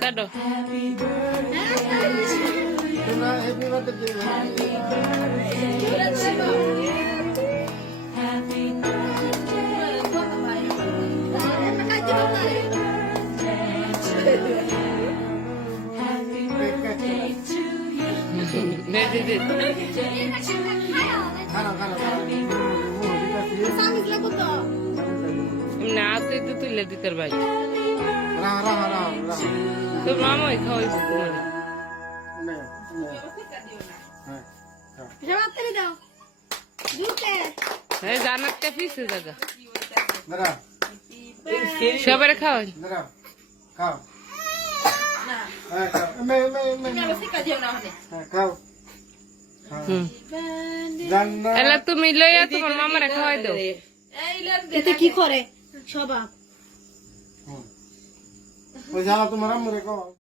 কাটো না তুই তো তুলে দিতে ভাই তোর মামাই খাওয়াই মানে জানাতে পিছে জায়গা সবার খাওয়াই এলা তুমি লইয়া তোমার মামারে খাওয়াই দাও এতে কি করে স্বভাব ওই জ্বালা তোমার আম্মুরে খাওয়াও।